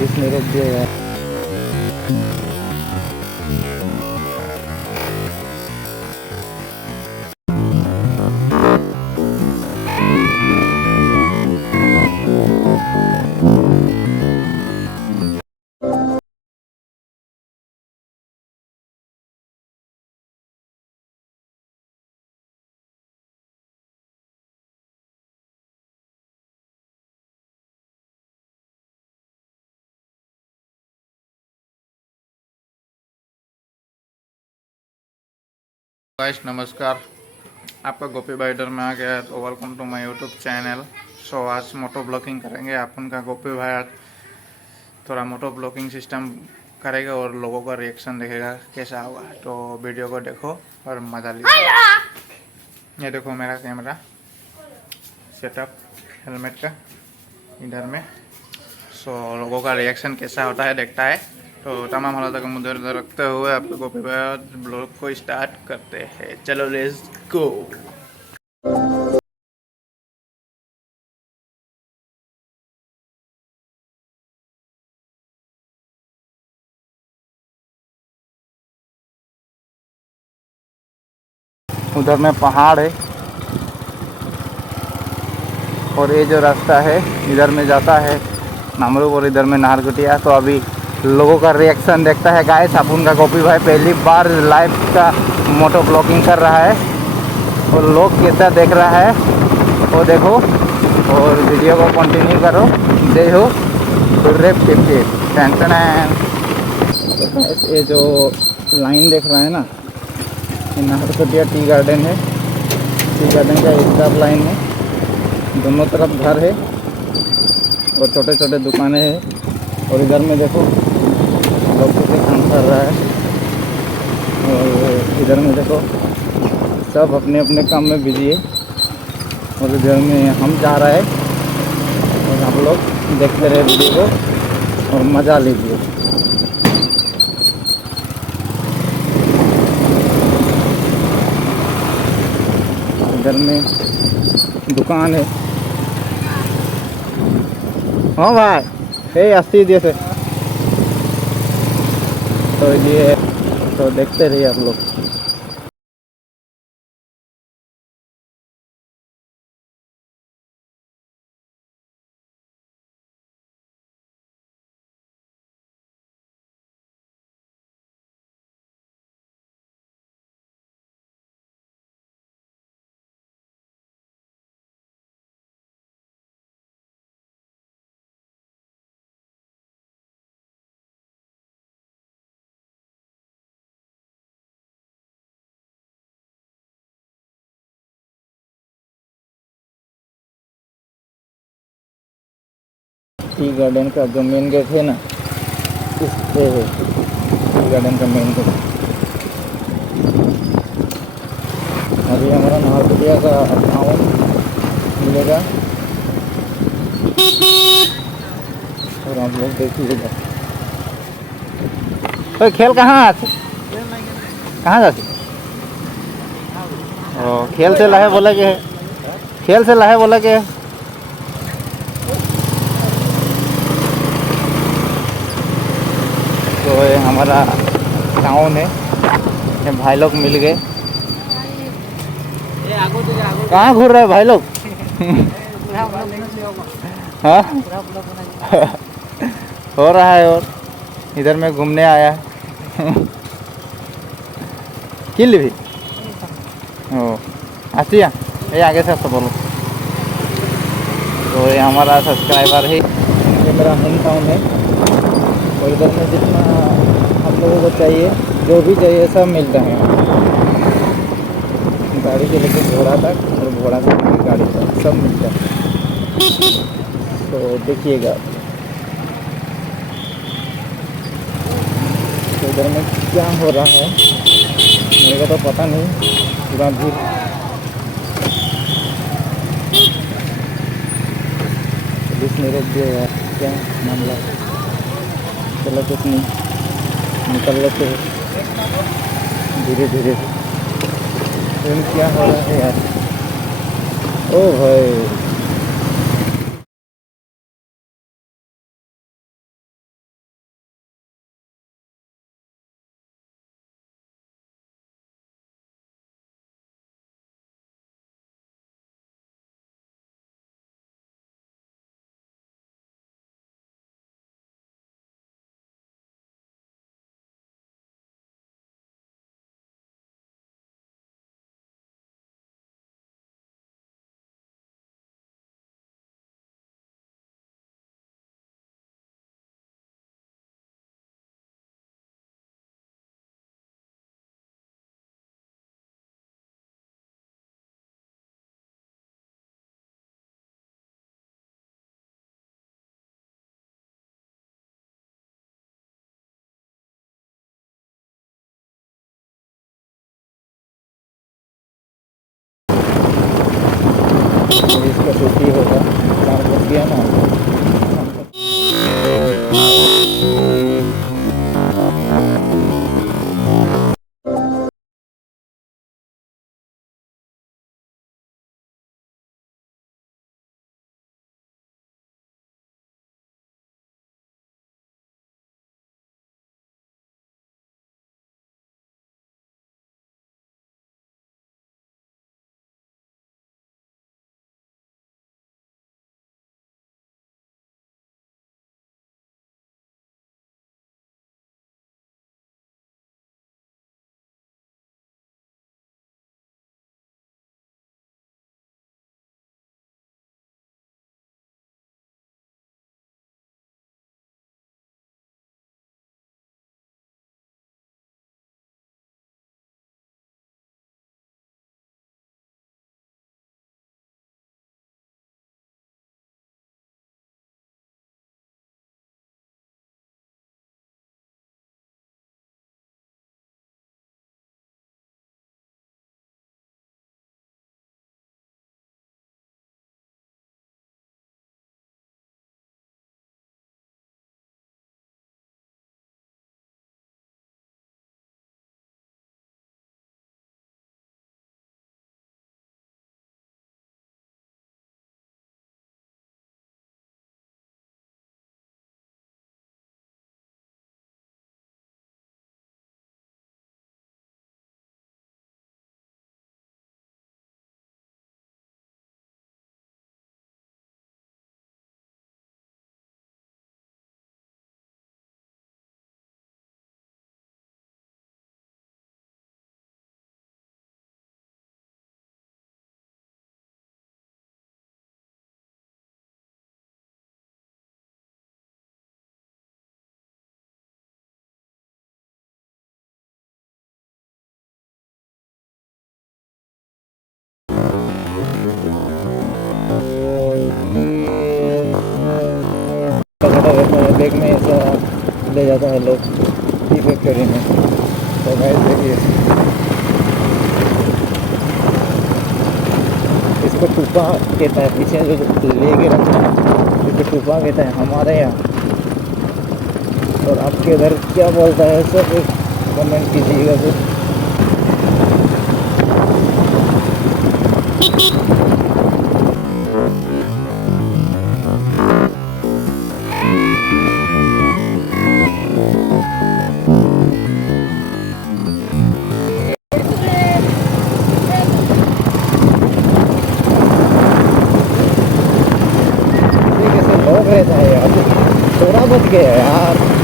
Police ने रोक दिया यार। गाइस नमस्कार, आपका गोपी बाइडर में आ गया है तो welcome to my YouTube channel. So आज मोटो ब्लॉगिंग करेंगे। अपन का गोपी भाई आज थोड़ा मोटो ब्लॉगिंग सिस्टम करेगा और लोगों का रिएक्शन देखेगा कैसा होगा। तो वीडियो को देखो और मज़ा लीजिए। ये देखो मेरा कैमरा सेटअप हेलमेट का इधर में। सो लोगों का रिएक्शन कैसा होता है देखता है। तो तमाम हालात को मुद्दे रखते हुए आपको गोपी भाई ब्लॉग को स्टार्ट करते हैं। चलो लेट्स गो। उधर में पहाड़ है और ये जो रास्ता है इधर में जाता है नामरूप और इधर में नाहरकुटिया। तो अभी लोगों का रिएक्शन देखता है गाइस। अपन का गोपी भाई पहली बार लाइव का मोटो ब्लॉगिंग कर रहा है और लोग कैसा देख रहा है वो देखो और वीडियो को कंटिन्यू करो। जय हो रेप टिप टेंशन है। ये जो लाइन देख रहा है ना, ये नाहरकुटिया टी गार्डन है। टी गार्डन का एक तरफ लाइन है, दोनों तरफ घर है और छोटे छोटे दुकानें हैं। और इधर में देखो लोग कैसे काम कर रहा है और इधर में देखो सब अपने अपने काम में बिजी है। और इधर में हम जा रहे हैं और आप लोग देखते रहे वीडियो को और मज़ा लीजिए। इधर में दुकान है। हाँ भाई हे 80 दिए थे। तो ये तो देखते रहिए आप लोग। टी गार्डन का जो मेन गेट है ना, इस पे है टी गार्डन का मेन गेट। अभी हमारा नाहरकुटिया का अकाउंट मिलेगा और आप लोग देखिएगा। तो खेल कहाँ जाती? ओ खेल से लाहे बोला के खेल से लाहे बोला के। तो ये हमारा टाउन है। ये भाई लोग मिल गए। कहाँ घूर रहे भाई लोग? हाँ हो रहा है और इधर में घूमने आया है। किल भी ओ आसिया ये आगे से सब बोलो। तो ये हमारा सब्सक्राइबर है। ये मेरा होम टाउन है और इधर में जितना आप लोगों को चाहिए जो भी चाहिए सब मिलता है। गाड़ी से लेकर घोड़ा तक और घोड़ा से लेकर गाड़ी तक सब मिलता है। तो देखिएगा तो इधर में क्या हो रहा है मेरे को तो पता नहीं। पूरा भीड़ पुलिस ने रोक दिया यार, क्या मामला है? चलो कुछ नहीं, निकल लेते हैं धीरे धीरे। क्या हो रहा है यार? ओ भाई छुट्टी होगा, 4 बज गया ना। खड़ा रहता है, बैग में ऐसा ले जाता है लोग टी फैक्ट्री में। तो गाइस देखिए, इसको टूपा कहता है, पीछे जो लेके रखना है इसको टूपा कहता है हमारे यहाँ। और आपके इधर क्या बोलता है सब कमेंट कीजिएगा कुछ। रहता है यार, 16 बज गया यार।